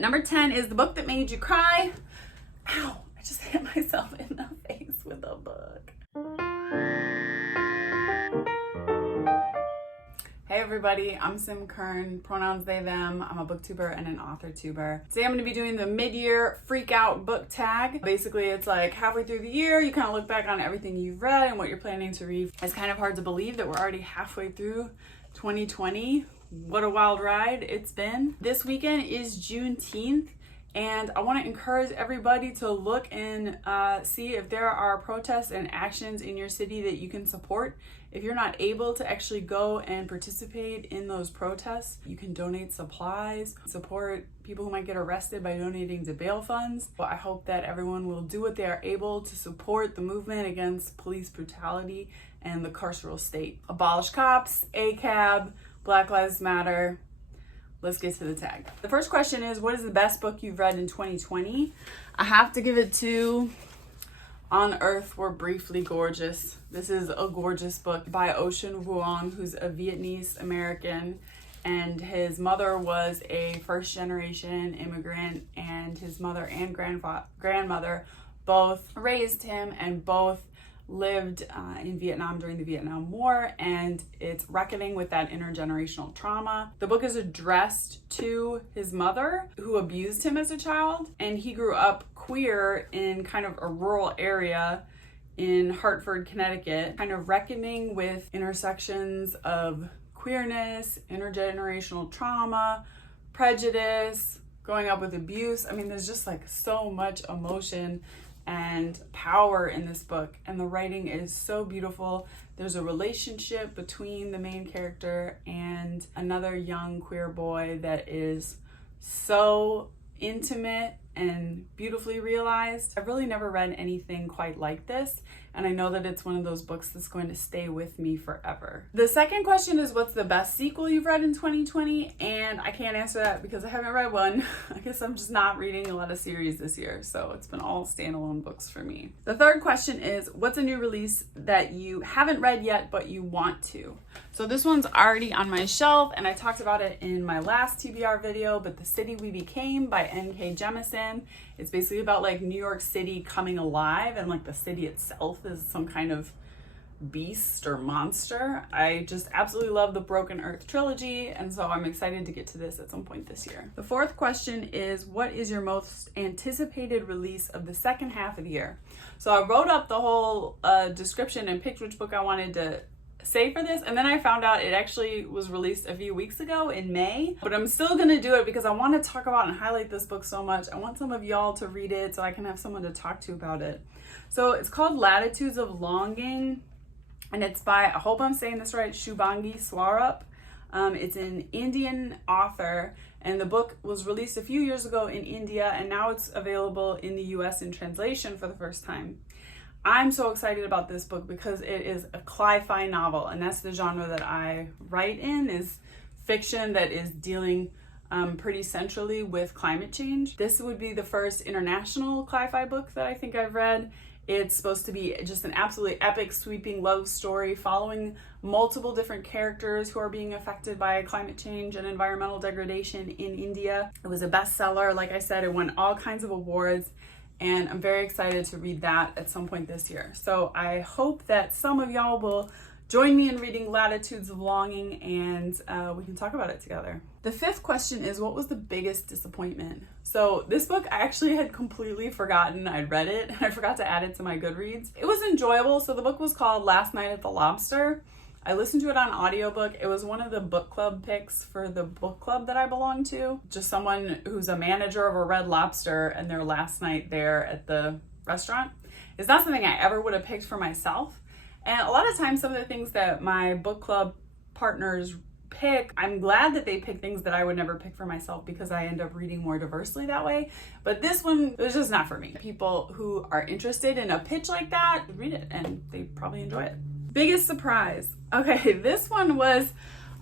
Number 10 is the book that made you cry. Ow, I just hit myself in the face with a book. Hey everybody, I'm Sim Kern, pronouns they, them. I'm a booktuber and an author tuber. Today I'm going to be doing the mid-year Freakout book tag. Basically it's like halfway through the year, you kind of look back on everything you've read and what you're planning to read. It's kind of hard to believe that we're already halfway through 2020. What a wild ride it's been. This weekend is Juneteenth, and I want to encourage everybody to look and see if there are protests and actions in your city that you can support. If you're not able to actually go and participate in those protests, you can donate supplies, support people who might get arrested by donating to bail funds. But I hope that everyone will do what they are able to support the movement against police brutality and the carceral state. Abolish cops, ACAB, Black Lives Matter. Let's get to the tag. The first question is, what is the best book you've read in 2020? I have to give it to On Earth We're Briefly Gorgeous. This is a gorgeous book by Ocean Vuong, who's a Vietnamese American, and his mother was a first generation immigrant, and his mother and grandmother both raised him and both lived in Vietnam during the Vietnam War, and it's reckoning with that intergenerational trauma. The book is addressed to his mother, who abused him as a child, and he grew up queer in kind of a rural area in Hartford, Connecticut, kind of reckoning with intersections of queerness, intergenerational trauma, prejudice, growing up with abuse. I mean, there's just like so much emotion and power in this book, and the writing is so beautiful. There's a relationship between the main character and another young queer boy that is so intimate and beautifully realized. I've really never read anything quite like this, and I know that it's one of those books that's going to stay with me forever. The second question is, what's the best sequel you've read in 2020? And I can't answer that because I haven't read one. I guess I'm just not reading a lot of series this year, so it's been all standalone books for me. The third question is, what's a new release that you haven't read yet but you want to? So this one's already on my shelf, and I talked about it in my last TBR video, but The City We Became by N.K. Jemisin. It's basically about like New York City coming alive, and like the city itself is some kind of beast or monster. I just absolutely love the Broken Earth trilogy, and so I'm excited to get to this at some point this year. The fourth question is, what is your most anticipated release of the second half of the year? So I wrote up the whole description and picked which book I wanted to say for this, and then I found out it actually was released a few weeks ago in May, but I'm still gonna do it because I want to talk about and highlight this book so much. I want some of y'all to read it so I can have someone to talk to about it. So it's called Latitudes of Longing, and it's by, I hope I'm saying this right, Shubhangi Swarup. It's an Indian author, and the book was released a few years ago in India, and now it's available in the US in translation for the first time. I'm so excited about this book because it is a cli-fi novel, and that's the genre that I write in, is fiction that is dealing pretty centrally with climate change. This would be the first international cli-fi book that I think I've read. It's supposed to be just an absolutely epic, sweeping love story following multiple different characters who are being affected by climate change and environmental degradation in India. It was a bestseller. Like I said, it won all kinds of awards, and I'm very excited to read that at some point this year. So I hope that some of y'all will join me in reading Latitudes of Longing, and we can talk about it together. The fifth question is, what was the biggest disappointment? So this book, I actually had completely forgotten I'd read it, and I forgot to add it to my Goodreads. It was enjoyable. So the book was called Last Night at the Lobster. I listened to it on audiobook. It was one of the book club picks for the book club that I belong to. Just someone who's a manager of a Red Lobster, and their last night there at the restaurant is not something I ever would have picked for myself. And a lot of times, some of the things that my book club partners pick, I'm glad that they pick things that I would never pick for myself because I end up reading more diversely that way. But this one was just not for me. People who are interested in a pitch like that read it, and they probably enjoy it. Biggest surprise. Okay, this one was,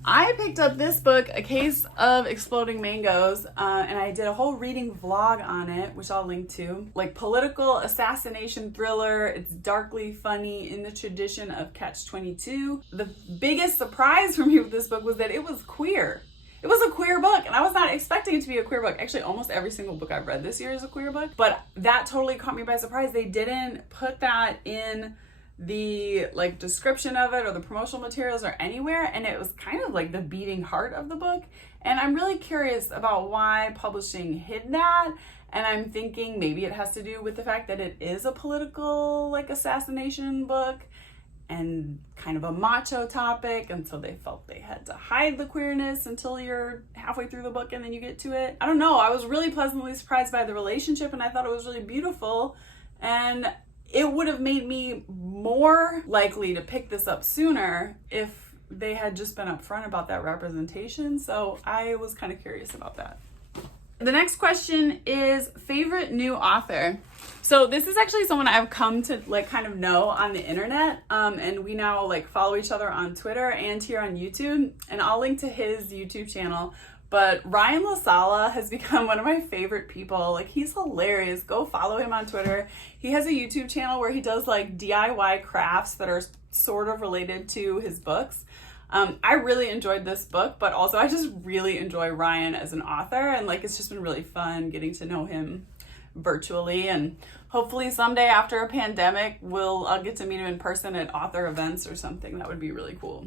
I picked up this book, A Case of Exploding Mangoes, and I did a whole reading vlog on it, which I'll link to. Like, political assassination thriller. It's darkly funny in the tradition of Catch-22. The biggest surprise for me with this book was that it was queer. it was a queer book, and I was not expecting it to be a queer book. Actually, almost every single book I've read this year is a queer book, but that totally caught me by surprise. They didn't put that in the like description of it or the promotional materials or anywhere, and it was kind of like the beating heart of the book. And I'm really curious about why publishing hid that. And I'm thinking maybe it has to do with the fact that it is a political like assassination book and kind of a macho topic, and so they felt they had to hide the queerness until you're halfway through the book and then you get to it. I don't know. I was really pleasantly surprised by the relationship, and I thought it was really beautiful, and it would have made me more likely to pick this up sooner if they had just been upfront about that representation. So I was kind of curious about that. The next question is favorite new author. So this is actually someone I've come to like kind of know on the internet, and we now like follow each other on Twitter and here on YouTube, and I'll link to his YouTube channel. But Ryan LaSala has become one of my favorite people. Like, he's hilarious. Go follow him on Twitter. He has a YouTube channel where he does like DIY crafts that are sort of related to his books. I really enjoyed this book, but also I just really enjoy Ryan as an author, and like it's just been really fun getting to know him virtually, and hopefully someday after a pandemic I'll get to meet him in person at author events or something. That would be really cool.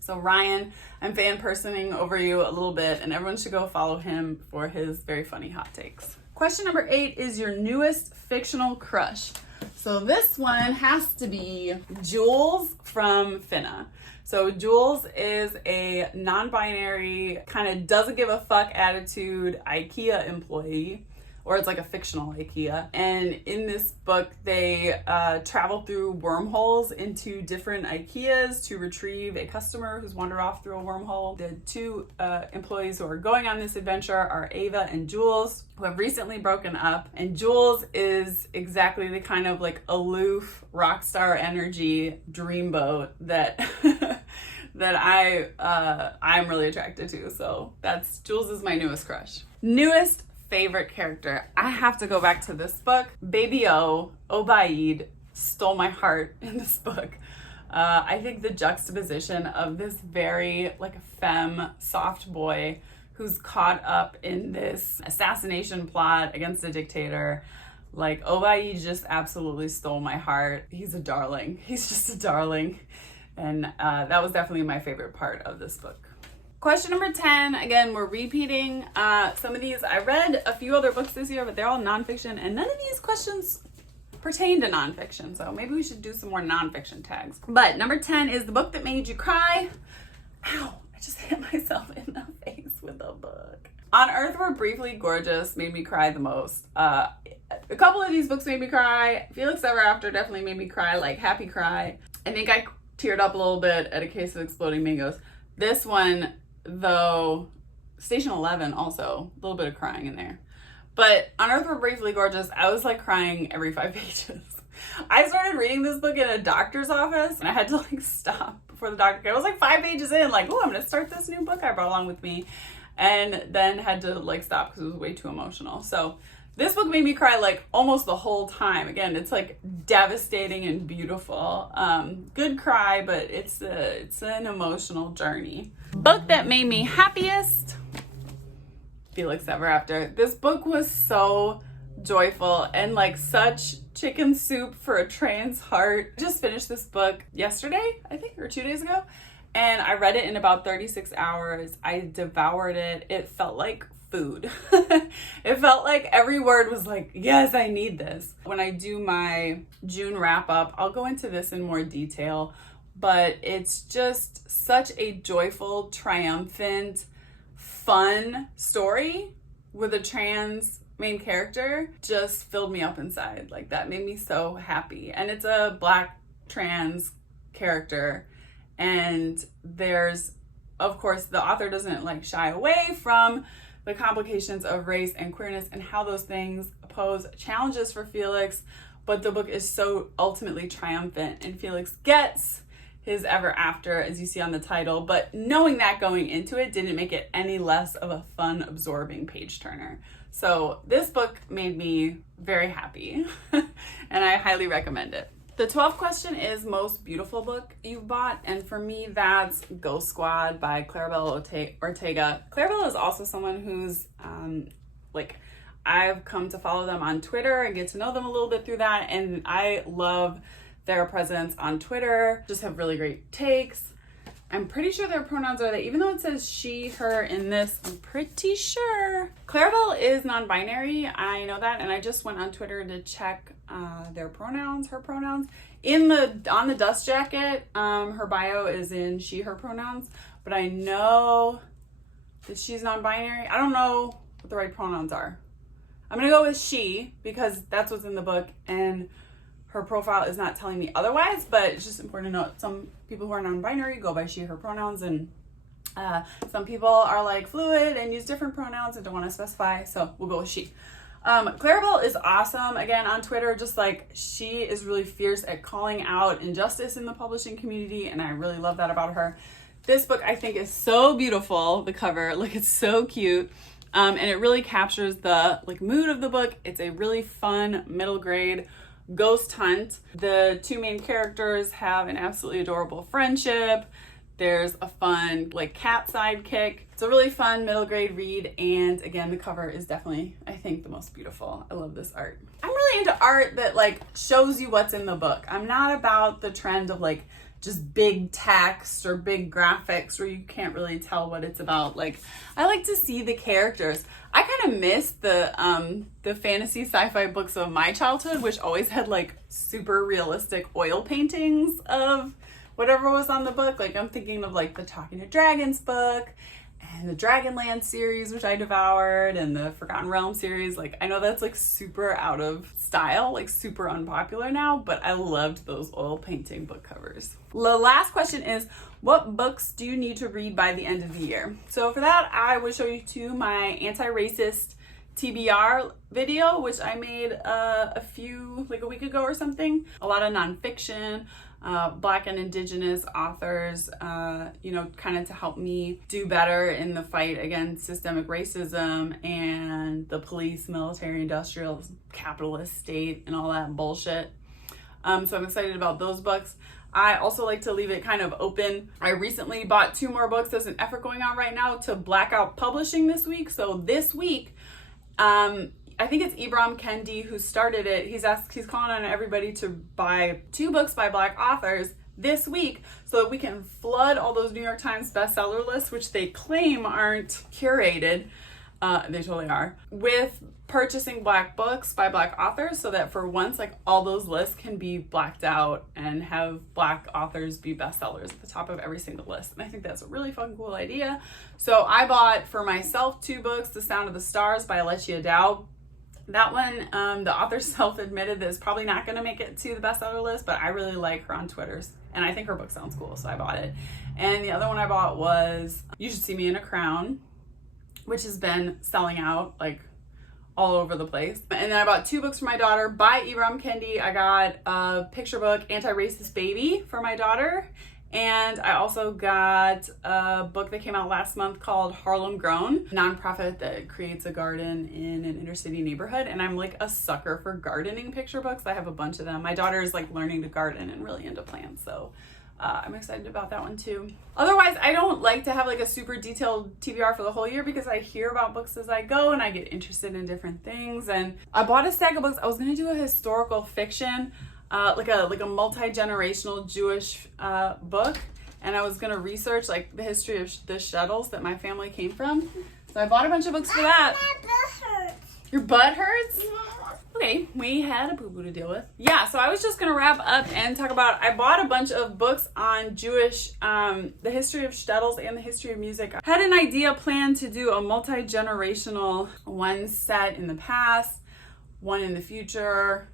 So Ryan, I'm fan personing over you a little bit, and everyone should go follow him for his very funny hot takes. Question number 8 is your newest fictional crush. So this one has to be Jules from Finna. So Jules is a non-binary, kind of doesn't give a fuck attitude IKEA employee, or it's like a fictional IKEA. And in this book, they travel through wormholes into different IKEAs to retrieve a customer who's wandered off through a wormhole. The two employees who are going on this adventure are Ava and Jules, who have recently broken up. And Jules is exactly the kind of like aloof rock star energy dreamboat that that I'm really attracted to. So Jules is my newest crush. Newest favorite character. I have to go back to this book. Baby Obaid stole my heart in this book. I think the juxtaposition of this very like femme soft boy who's caught up in this assassination plot against a dictator. Like, Obaid just absolutely stole my heart. He's a darling. He's just a darling. And that was definitely my favorite part of this book. Question number 10, again, we're repeating some of these. I read a few other books this year, but they're all nonfiction, and none of these questions pertain to nonfiction, so maybe we should do some more nonfiction tags. But number 10 is the book that made you cry. Ow, I just hit myself in the face with a book. On Earth We're Briefly Gorgeous made me cry the most. A couple of these books made me cry. Felix Ever After definitely made me cry, like happy cry. I think I teared up a little bit at A Case of Exploding Mangoes. This one, though, Station 11 also, a little bit of crying in there. But on Earth We're Briefly Gorgeous, I was like crying every 5 pages. I started reading this book in a doctor's office, and I had to like stop before the doctor came. I was like 5 pages in, like, oh, I'm gonna start this new book I brought along with me, and then had to like stop because it was way too emotional. So this book made me cry like almost the whole time. Again, it's like devastating and beautiful. Good cry, but it's an emotional journey. Book that made me happiest, Felix Ever After. This book was so joyful and like such chicken soup for a trans heart. Just finished this book yesterday, I think, or 2 days ago, and I read it in about 36 hours. I devoured it. It felt like food. It felt like every word was like, yes, I need this. When I do my June wrap up, I'll go into this in more detail, but it's just such a joyful, triumphant, fun story with a trans main character. Just filled me up inside. Like, that made me so happy. And it's a Black trans character, and there's, of course, the author doesn't like shy away from the complications of race and queerness and how those things pose challenges for Felix, but the book is so ultimately triumphant, and Felix gets his ever after, as you see on the title, but knowing that going into it didn't make it any less of a fun, absorbing page turner. So this book made me very happy, and I highly recommend it. The 12th question is most beautiful book you've bought, and for me that's Ghost Squad by Claribel Ortega. Claribel is also someone who's like, I've come to follow them on Twitter and get to know them a little bit through that, and I love their presence on Twitter. Just have really great takes. I'm pretty sure their pronouns are they, even though it says she, her in this, I'm pretty sure. Claribel is non-binary, I know that, and I just went on Twitter to check their pronouns, her pronouns. On the dust jacket, her bio is in she, her pronouns, but I know that she's non-binary. I don't know what the right pronouns are. I'm gonna go with she because that's what's in the book, and her profile is not telling me otherwise, but it's just important to note some people who are non-binary go by she, her pronouns, and some people are like fluid and use different pronouns and don't want to specify, so we'll go with she. Claribel is awesome, again, on Twitter, just like she is really fierce at calling out injustice in the publishing community, and I really love that about her. This book I think is so beautiful, the cover, like it's so cute. And it really captures the like mood of the book. It's a really fun middle grade ghost hunt. The two main characters have an absolutely adorable friendship. There's a fun like cat sidekick. It's a really fun middle grade read, and again, the cover is definitely, I think, the most beautiful. I love this art. I'm really into art that like shows you what's in the book. I'm not about the trend of like just big text or big graphics where you can't really tell what it's about. Like, I like to see the characters. I kind of miss the fantasy sci-fi books of my childhood, which always had like super realistic oil paintings of whatever was on the book. Like, I'm thinking of like the Talking to Dragons book and the Dragonland series, which I devoured, and the Forgotten Realm series. Like, I know that's like super out of style, like super unpopular now, but I loved those oil painting book covers. The last question is, what books do you need to read by the end of the year? So for that, I would show you to my anti-racist TBR video, which I made like a week ago or something. A lot of nonfiction, Black and Indigenous authors, kind of to help me do better in the fight against systemic racism and the police, military, industrial, capitalist state, and all that bullshit. So I'm excited about those books. I also like to leave it kind of open. I recently bought 2 more books. There's an effort going on right now to Blackout Publishing this week. So this week, I think it's Ibram Kendi who started it. He's calling on everybody to buy 2 books by Black authors this week so that we can flood all those New York Times bestseller lists, which they claim aren't curated. They totally are, with purchasing Black books by Black authors, so that for once, like, all those lists can be blacked out and have Black authors be bestsellers at the top of every single list. And I think that's a really fucking cool idea. So I bought for myself 2 books, The Sound of the Stars by Alechia Dow. That one, the author self-admitted that it's probably not going to make it to the bestseller list, but I really like her on Twitter, and I think her book sounds cool, so I bought it. And the other one I bought was You Should See Me in a Crown, which has been selling out like all over the place. And then I bought 2 books for my daughter by Ibram Kendi. I got a picture book, Anti-Racist Baby, for my daughter. And I also got a book that came out last month called Harlem Grown, a nonprofit that creates a garden in an inner city neighborhood. And I'm like a sucker for gardening picture books. I have a bunch of them. My daughter is like learning to garden and really into plants, so I'm excited about that one too. Otherwise, I don't like to have like a super detailed TBR for the whole year because I hear about books as I go and I get interested in different things. And I bought a stack of books. I was gonna do a historical fiction, like a multi-generational Jewish book, and I was gonna research like the history of the shuttles that my family came from. So I bought a bunch of books for that. My butt hurts. Your butt hurts? Yeah. Okay, we had a boo-boo to deal with. Yeah, so I was just gonna wrap up and talk about, I bought a bunch of books on Jewish, the history of shtetls and the history of music. I had an idea planned to do a multi-generational, one set in the past, one in the future,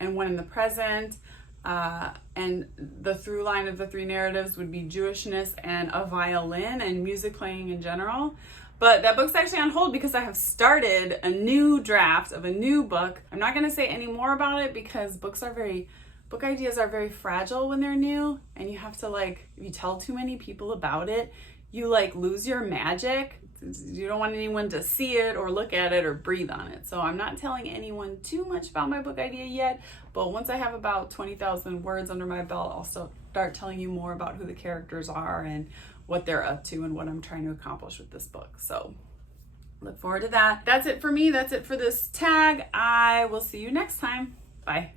and one in the present. And the through line of the 3 narratives would be Jewishness and a violin and music playing in general. But that book's actually on hold because I have started a new draft of a new book. I'm not gonna say any more about it because book ideas are very fragile when they're new, and you have to, like, if you tell too many people about it, you like lose your magic. You don't want anyone to see it or look at it or breathe on it. So I'm not telling anyone too much about my book idea yet, but once I have about 20,000 words under my belt, I'll start telling you more about who the characters are and what they're up to and what I'm trying to accomplish with this book. So look forward to that. That's it for me. That's it for this tag. I will see you next time. Bye.